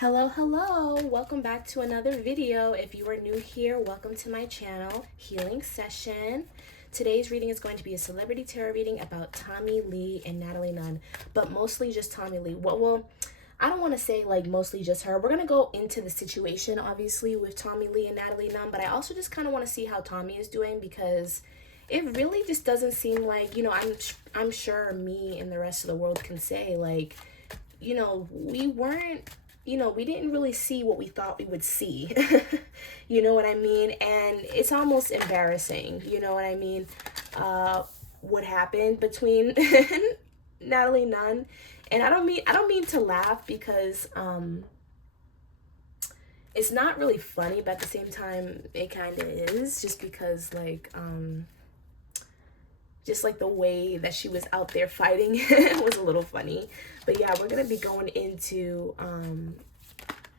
Hello, hello. Welcome back to another video. If you are new here, welcome to my channel, Healing Session. Today's reading is going to be a celebrity tarot reading about Tommie Lee and Natalie Nunn, but mostly just Tommie Lee. Well, I don't want to say like mostly just her. We're going to go into the situation, obviously, with Tommie Lee and Natalie Nunn, but I also just kind of want to see how Tommie is doing because it really just doesn't seem like, I'm sure me and the rest of the world can say, like, we didn't really see what we thought we would see. You know what I mean? And it's almost embarrassing, you know what I mean? What happened between Natalie Nunn. And I don't mean to laugh because it's not really funny, but at the same time it kind of is, just because just like the way that she was out there fighting was a little funny. But yeah, we're gonna be going into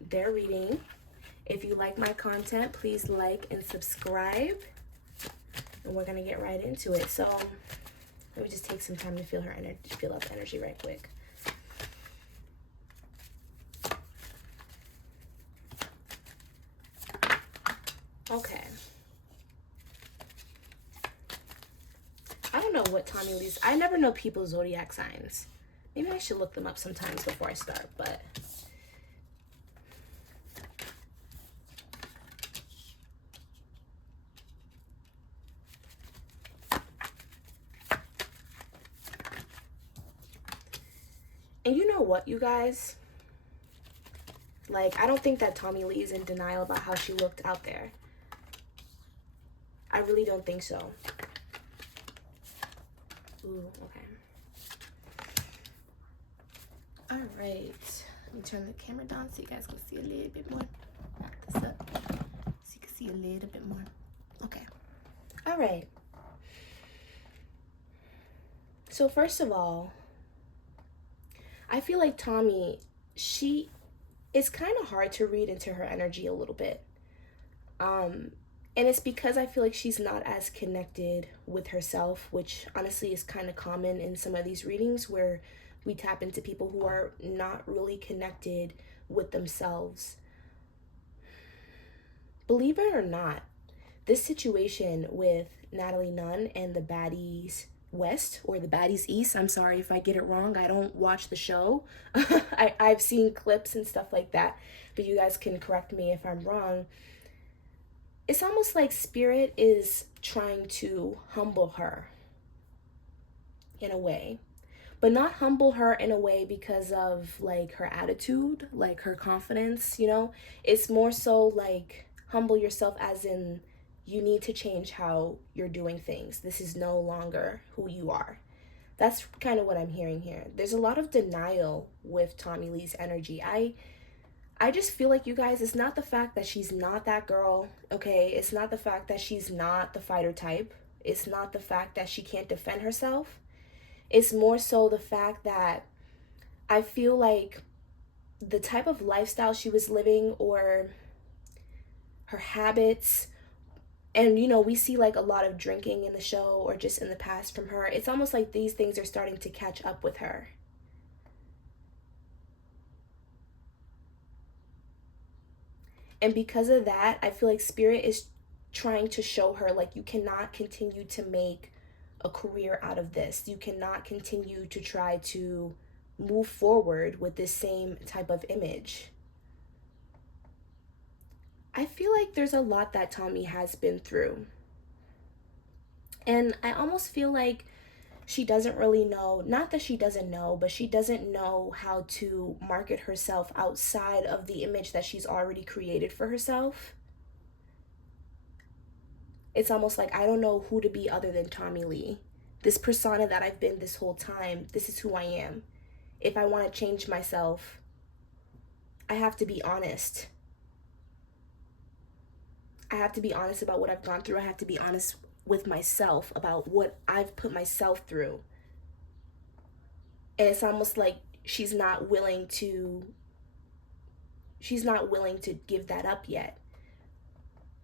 their reading. If you like my content, please like and subscribe, and we're gonna get right into it. So let me just take some time to feel her energy, feel up energy right quick. Okay. I don't know what Tommie Lee's. I never know people's zodiac signs. Maybe I should look them up sometimes before I start, but and you know what, you guys? Like, I don't think that Tommie Lee is in denial about how she looked out there. I really don't think so. Ooh, okay. All right. Let me turn the camera down so you guys can see a little bit more. Back this up so you can see a little bit more. Okay. All right. So first of all, I feel like Tommie, it's kind of hard to read into her energy a little bit. And it's because I feel like she's not as connected with herself, which honestly is kind of common in some of these readings where we tap into people who are not really connected with themselves. Believe it or not, this situation with Natalie Nunn and the Baddies West, or the Baddies East, I'm sorry if I get it wrong. I don't watch the show. I've seen clips and stuff like that, but you guys can correct me if I'm wrong. It's almost like Spirit is trying to humble her in a way, but not humble her in a way because of like her attitude, like her confidence, you know? It's more so like humble yourself as in you need to change how you're doing things. This is no longer who you are. That's kind of what I'm hearing here. There's a lot of denial with Tommie Lee's energy. I just feel like, you guys, it's not the fact that she's not that girl, okay? It's not the fact that she's not the fighter type. It's not the fact that she can't defend herself. It's more so the fact that I feel like the type of lifestyle she was living, or her habits, and we see like a lot of drinking in the show or just in the past from her. It's almost like these things are starting to catch up with her. And because of that, I feel like Spirit is trying to show her, like, you cannot continue to make a career out of this. You cannot continue to try to move forward with this same type of image. I feel like there's a lot that Tommie has been through. And I almost feel like she doesn't really know, not that she doesn't know, but she doesn't know how to market herself outside of the image that she's already created for herself. It's almost like I don't know who to be other than Tommie Lee. This persona that I've been this whole time, this is who I am. If I want to change myself, I have to be honest. I have to be honest about what I've gone through. I have to be honest with myself about what I've put myself through. And it's almost like she's not willing to give that up yet.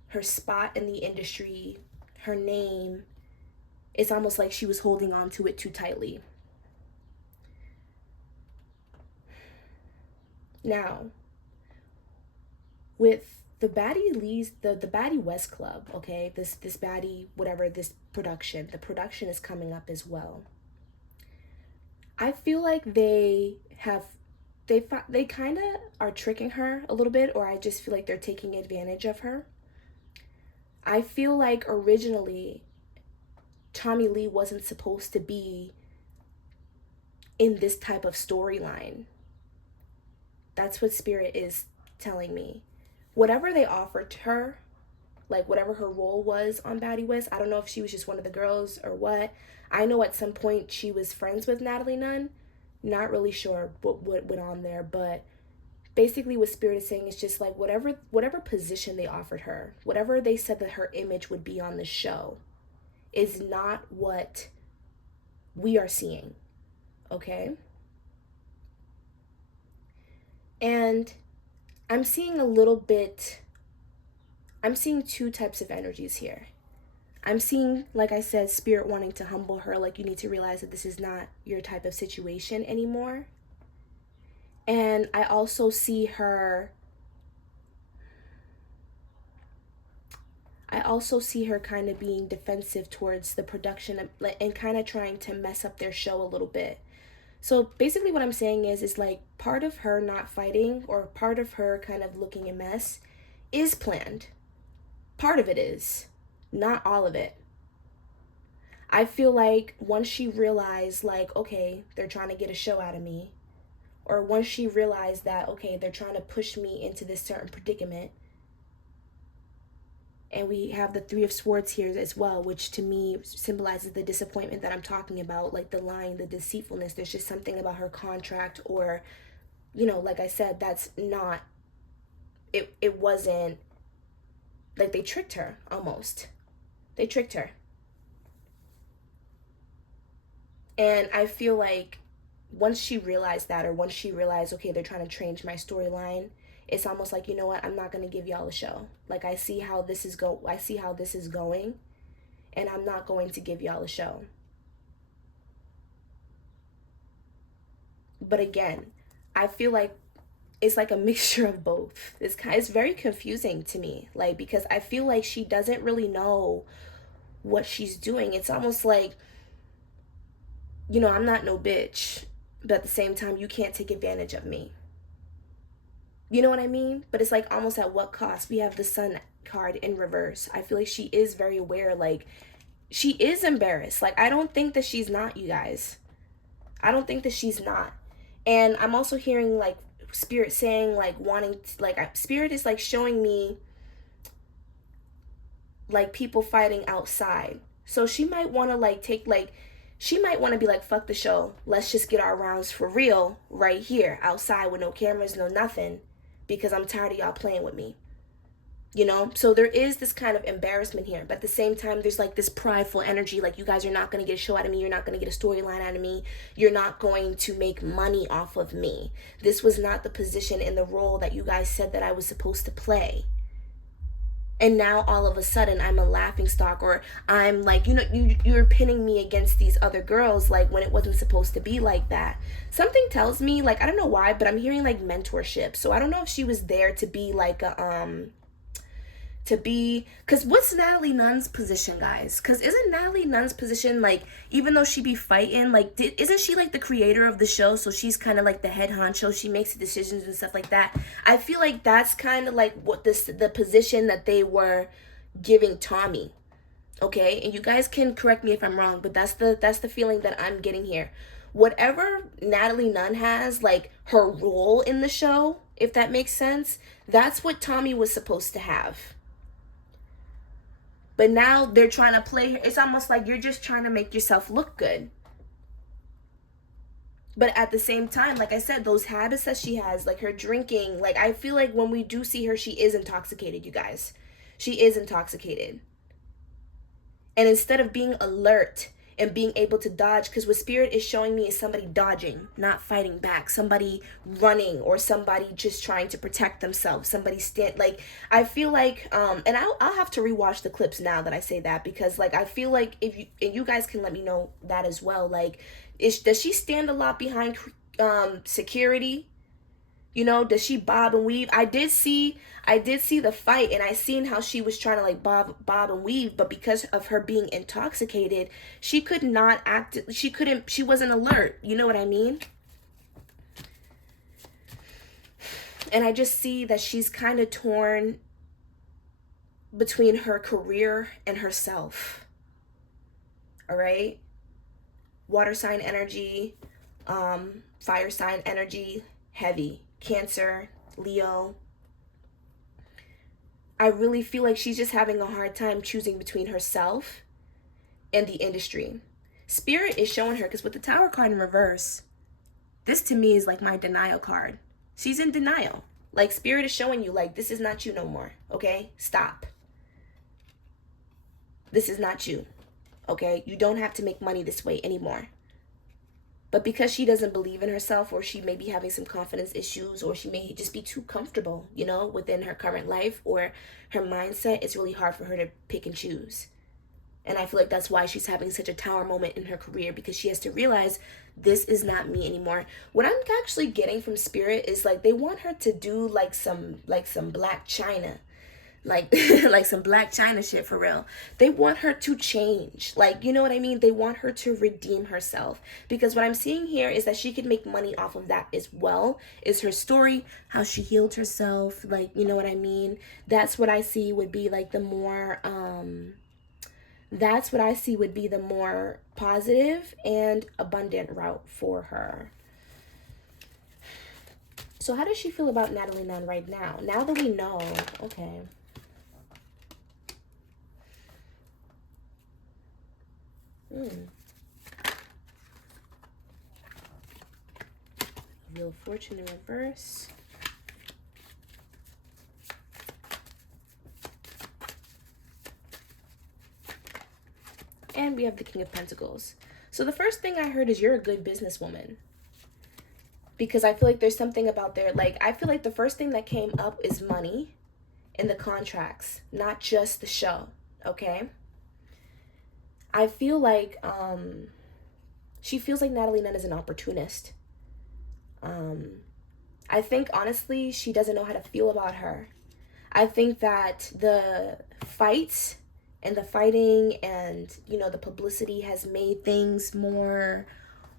Her spot in the industry, her name, it's almost like she was holding on to it too tightly. Now, with the baddie Lee's the baddie West Club, okay, this baddie whatever, this production, the production is coming up as well. I feel like they kind of are tricking her a little bit, or I just feel like they're taking advantage of her. I feel like originally Tommie Lee wasn't supposed to be in this type of storyline. That's what Spirit is telling me. Whatever they offered her, like whatever her role was on Baddie West, I don't know if she was just one of the girls or what. I know at some point she was friends with Natalie Nunn. Not really sure what went on there, but basically what Spirit is saying is just like whatever position they offered her, whatever they said that her image would be on the show, is not what we are seeing. Okay? And I'm seeing two types of energies here. I'm seeing, like I said, Spirit wanting to humble her, like you need to realize that this is not your type of situation anymore. And I also see her kind of being defensive towards the production and kind of trying to mess up their show a little bit. So basically what I'm saying is like part of her not fighting, or part of her kind of looking a mess, is planned. Part of it is, not all of it. I feel like once she realized, like, okay, they're trying to get a show out of me, or once she realized that, okay, they're trying to push me into this certain predicament, and we have the Three of Swords here as well, which to me symbolizes the disappointment that I'm talking about, like the lying, the deceitfulness. There's just something about her contract, or, you know, like I said, that's not, it wasn't, like they tricked her almost. They tricked her. And I feel like once she realized that, or once she realized, okay, they're trying to change my storyline, it's almost like, you know what, I'm not going to give y'all a show. Like I see how this is going, and I'm not going to give y'all a show. But again, I feel like it's like a mixture of both. It's very confusing to me, like, because I feel like she doesn't really know what she's doing. It's almost like, you know, I'm not no bitch, but at the same time, you can't take advantage of me. You know what I mean? But it's like almost at what cost? We have the Sun card in reverse. I feel like she is very aware, like she is embarrassed. Like I don't think that she's not, you guys. I don't think that she's not. And I'm also hearing like Spirit saying, like, wanting to, like, Spirit is like showing me like people fighting outside. So she might want to like take, like, she might want to be like, fuck the show, let's just get our rounds for real right here outside with no cameras, no nothing, because I'm tired of y'all playing with me. You know, so there is this kind of embarrassment here, but at the same time there's like this prideful energy, like, you guys are not going to get a show out of me, you're not going to get a storyline out of me, you're not going to make money off of me. This was not the position and the role that you guys said that I was supposed to play. And now all of a sudden I'm a laughing stock, or I'm like, you know, you're pinning me against these other girls, like when it wasn't supposed to be like that. Something tells me, like, I don't know why, but I'm hearing like mentorship. So I don't know if she was there to be like a because what's Natalie Nunn's position, guys? Because isn't Natalie Nunn's position, like, even though she be fighting, like, isn't she like the creator of the show? So she's kind of like the head honcho, she makes the decisions and stuff like that. I feel like that's kind of like what the position that they were giving Tommie. Okay, and you guys can correct me if I'm wrong, but that's the feeling that I'm getting here. Whatever Natalie Nunn has, like her role in the show, if that makes sense, that's what Tommie was supposed to have. But now they're trying to play her. It's almost like you're just trying to make yourself look good. But at the same time, like I said, those habits that she has, like her drinking, like I feel like when we do see her, she is intoxicated, you guys. She is intoxicated. And instead of being alert and being able to dodge, because what Spirit is showing me is somebody dodging, not fighting back, somebody running, or somebody just trying to protect themselves, somebody like, I feel like and I'll have to rewatch the clips now that I say that, because like I feel like if you, and you guys can let me know that as well, like, does she stand a lot behind security? You know, does she bob and weave? I did see the fight, and I seen how she was trying to like bob and weave, but because of her being intoxicated, she could not act, she wasn't alert. You know what I mean? And I just see that she's kind of torn between her career and herself. All right? Water sign energy, fire sign energy, heavy. Cancer, Leo. I really feel like she's just having a hard time choosing between herself and the industry. Spirit is showing her, because with the Tower card in reverse, this to me is like my denial card. She's in denial. Like, Spirit is showing you, like, this is not you no more, okay? Stop. This is not you, okay? You don't have to make money this way anymore. But because she doesn't believe in herself, or she may be having some confidence issues, or she may just be too comfortable, you know, within her current life or her mindset, it's really hard for her to pick and choose. And I feel like that's why she's having such a tower moment in her career, because she has to realize, this is not me anymore. What I'm actually getting from Spirit is like they want her to do like some Black China. Like like some Black China shit for real. They want her to change. Like, you know what I mean? They want her to redeem herself. Because what I'm seeing here is that she could make money off of that as well. Is her story, how she healed herself, like, you know what I mean? That's what I see would be like the more that's what I see would be the more positive and abundant route for her. So how does she feel about Natalie Nunn right now? Now that we know, okay. Wheel of Fortune in reverse. And we have the King of Pentacles. So the first thing I heard is you're a good businesswoman. Because I feel like there's something about there. Like, I feel like the first thing that came up is money and the contracts, not just the show, okay? I feel like she feels like Natalie Nunn is an opportunist. I think, honestly, she doesn't know how to feel about her. I think that the fights and the fighting and, you know, the publicity has made things more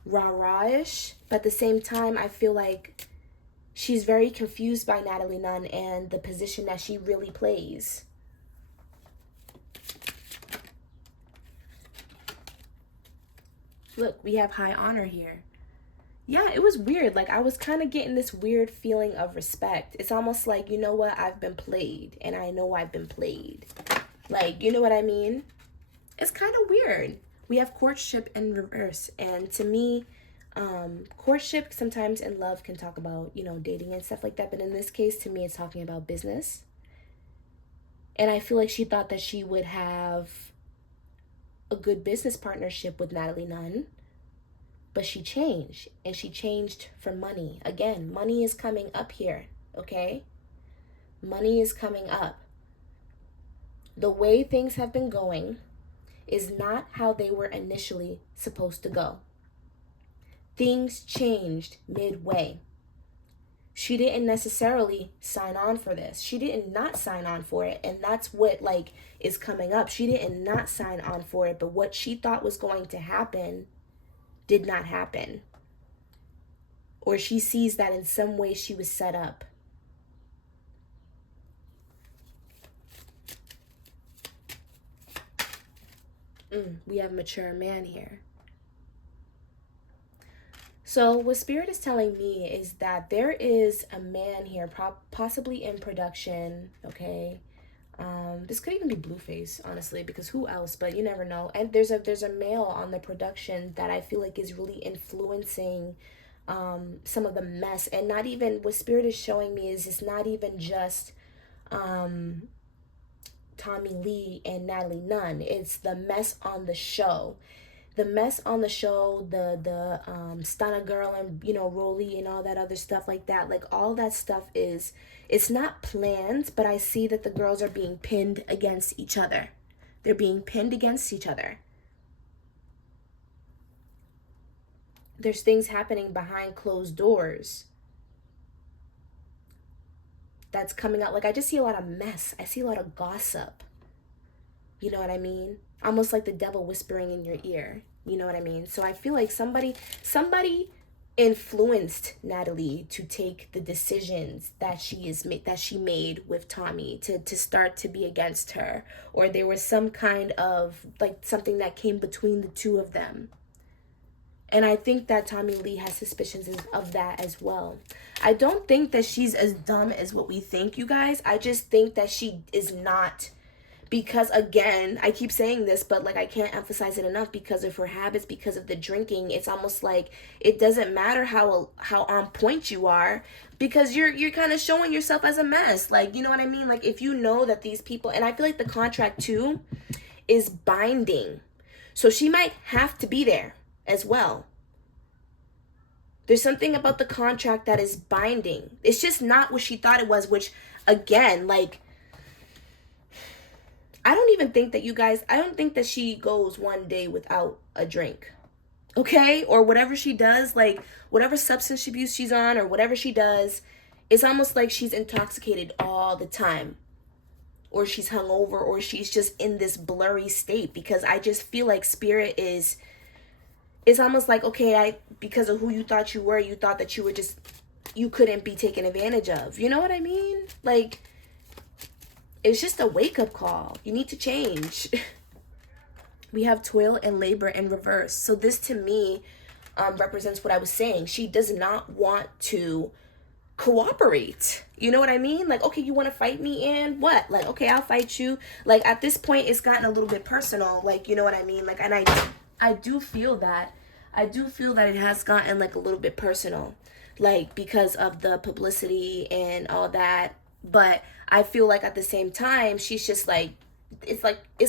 rah-rah-ish. But at the same time, I feel like she's very confused by Natalie Nunn and the position that she really plays. Look, we have high honor here. Yeah, it was weird. Like, I was kind of getting this weird feeling of respect. It's almost like, you know what? I've been played, and I know I've been played. Like, you know what I mean? It's kind of weird. We have courtship in reverse. And to me, courtship sometimes in love can talk about, you know, dating and stuff like that. But in this case, to me, it's talking about business. And I feel like she thought that she would have a good business partnership with Natalie Nunn. But she changed, and she changed for money. Again, money is coming up here, okay? Money is coming up. The way things have been going is not how they were initially supposed to go. Things changed midway. She didn't necessarily sign on for this. She didn't not sign on for it, and that's what, like, is coming up. She didn't not sign on for it, but what she thought was going to happen did not happen. Or she sees that in some way she was set up. We have mature man here. So what Spirit is telling me is that there is a man here, possibly in production, okay? This could even be Blueface, honestly, because who else? But you never know. And there's a male on the production that I feel like is really influencing some of the mess. And not even, what Spirit is showing me is it's not even just Tommie Lee and Natalie Nunn. It's the mess on the show. The mess on the show, the Stunner Girl and, you know, Rolly and all that other stuff like that. Like, all that stuff is, it's not planned, but I see that the girls are being pinned against each other. They're being pinned against each other. There's things happening behind closed doors. that's coming out. Like, I just see a lot of mess. I see a lot of gossip. You know what I mean? Almost like the devil whispering in your ear. You know what I mean? So I feel like somebody influenced Natalie to take the decisions that she made with Tommie to start to be against her, or there was some kind of like something that came between the two of them. And I think that Tommie Lee has suspicions of that as well. I don't think that she's as dumb as what we think, you guys. I just think that she is not, because again, I keep saying this, but like I can't emphasize it enough, because of her habits, because of the drinking. It's almost like it doesn't matter how on point you are, because you're kind of showing yourself as a mess. Like, you know what I mean? Like, if you know that these people, and I feel like the contract too is binding, so she might have to be there as well. There's something about the contract that is binding. It's just not what she thought it was, which again, like, I don't even think that, you guys, I don't think that she goes one day without a drink. Okay? Or whatever she does, like whatever substance abuse she's on or whatever she does, it's almost like she's intoxicated all the time. Or she's hungover, or she's just in this blurry state, because I just feel like spirit is, it's almost like, okay, because of who you thought you were, you thought that you couldn't be taken advantage of. You know what I mean? Like, it's just a wake-up call. You need to change. We have toil and labor in reverse. So this to me represents what I was saying. She does not want to cooperate. You know what I mean? Like, okay, you want to fight me, and what? Like, okay, I'll fight you. Like, at this point, it's gotten a little bit personal. Like, you know what I mean? Like, and I do feel that. I do feel that it has gotten like a little bit personal, like because of the publicity and all that. But I feel like at the same time, she's just like, it's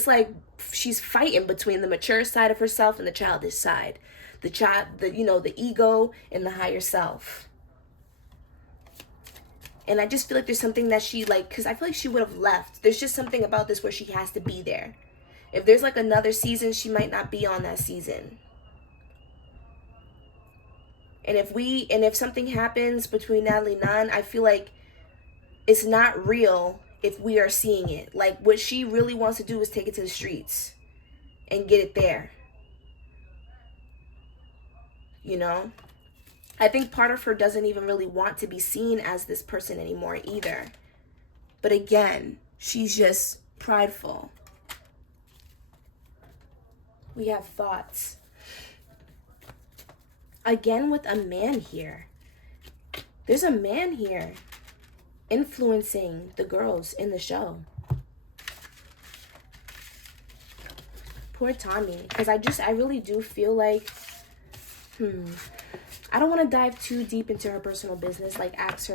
like she's fighting between the mature side of herself and the childish side, the ego and the higher self. And I just feel like there's something that she, like, because I feel like she would have left. There's just something about this where she has to be there. If there's like another season, she might not be on that season. And if something happens between Natalie NUN, I feel like it's not real if we are seeing it. Like, what she really wants to do is take it to the streets and get it there. You know? I think part of her doesn't even really want to be seen as this person anymore either. But again, she's just prideful. We have thoughts. Again with a man here. There's a man here influencing the girls in the show. Poor Tommie. Because I really do feel like, I don't want to dive too deep into her personal business. Like, ask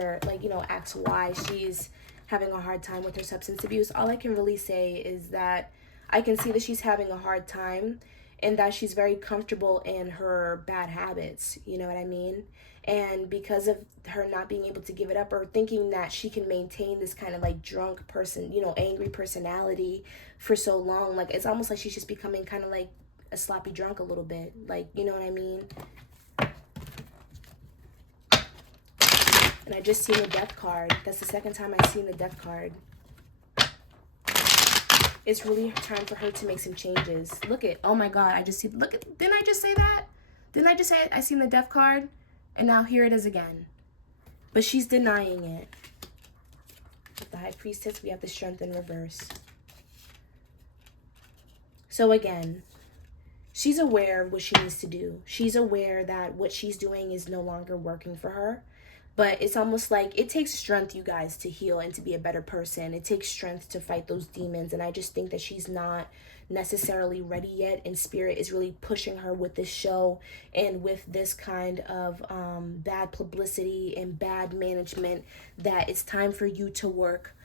why she's having a hard time with her substance abuse. All I can really say is that I can see that she's having a hard time, and that she's very comfortable in her bad habits. You know what I mean? And because of her not being able to give it up, or thinking that she can maintain this kind of like drunk person, angry personality for so long, like it's almost like she's just becoming kind of like a sloppy drunk a little bit. Like, you know what I mean? And I just seen the death card. That's the second time I've seen the death card. It's really time for her to make some changes. Oh my God, didn't I just say that? Didn't I just say it? I seen the death card, and now here it is again. But she's denying it. With the High Priestess, we have the Strength in reverse. So again, she's aware of what she needs to do. She's aware that what she's doing is no longer working for her. But it's almost like it takes strength, you guys, to heal and to be a better person. It takes strength to fight those demons. And I just think that she's not necessarily ready yet. And Spirit is really pushing her with this show and with this kind of bad publicity and bad management, that it's time for you to work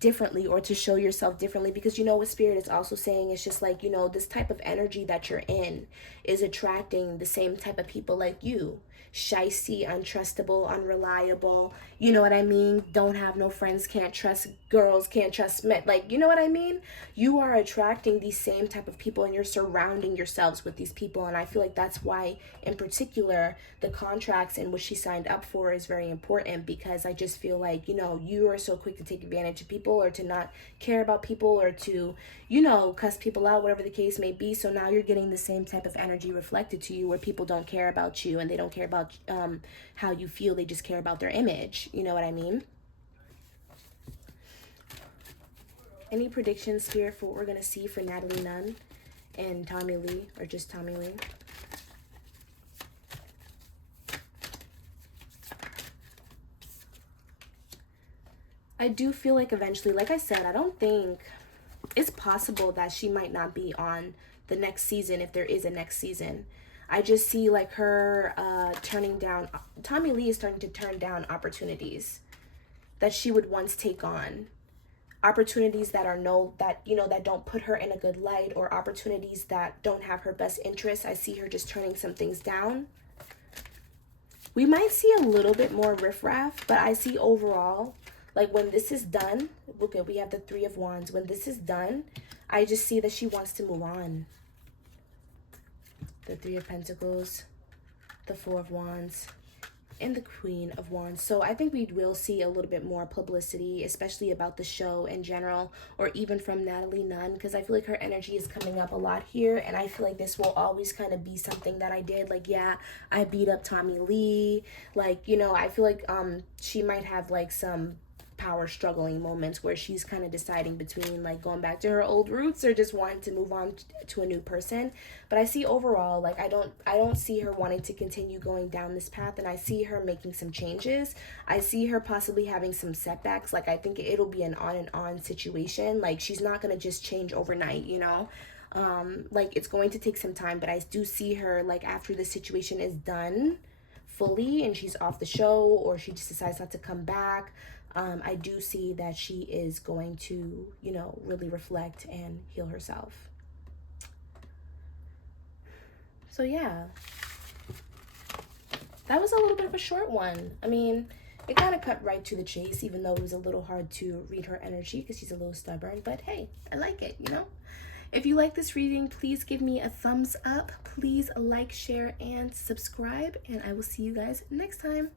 differently, or to show yourself differently. Because you know what Spirit is also saying, it's just like, this type of energy that you're in is attracting the same type of people like you. shysty, untrustable, unreliable. You know what I mean? Don't have no friends, can't trust girls, can't trust men. Like, you know what I mean? You are attracting these same type of people, and you're surrounding yourselves with these people. And I feel like that's why, in particular, the contracts in which she signed up for is very important, because I just feel like, you know, you are so quick to take advantage of people, or to not care about people, or to, you know, cuss people out, whatever the case may be. So now you're getting the same type of energy reflected to you, where people don't care about you, and they don't care about how you feel. They just care about their image. You know what I mean? Any predictions, Spirit, for what we're going to see for Natalie Nunn and Tommie Lee, or just Tommie Lee? I do feel like eventually, like I said, I don't think it's possible that she might not be on the next season, if there is a next season. I just see like her turning down, Tommie Lee is starting to turn down opportunities that she would once take on. Opportunities that are that don't put her in a good light, or opportunities that don't have her best interests. I see her just turning some things down. We might see a little bit more riffraff, but I see overall, like when this is done, okay, we have the Three of Wands. When this is done, I just see that she wants to move on. The Three of Pentacles, the Four of Wands, and the Queen of Wands. So I think we will see a little bit more publicity, especially about the show in general, or even from Natalie Nunn, because I feel like her energy is coming up a lot here, and I feel like this will always kind of be something that I did. Like, yeah, I beat up Tommie Lee. Like, you know, I feel like she might have like some power struggling moments where she's kind of deciding between like going back to her old roots, or just wanting to move on to a new person. But I see overall, like I don't see her wanting to continue going down this path, and I see her making some changes. I see her possibly having some setbacks. Like I think it'll be an on and on situation. Like she's not going to just change overnight, you know. Like it's going to take some time, but I do see her, like after the situation is done fully and she's off the show, or she just decides not to come back, I do see that she is going to, you know, really reflect and heal herself. So yeah, that was a little bit of a short one. I mean, it kind of cut right to the chase, even though it was a little hard to read her energy because she's a little stubborn. But hey, I like it, you know? If you like this reading, please give me a thumbs up. Please like, share, and subscribe. And I will see you guys next time.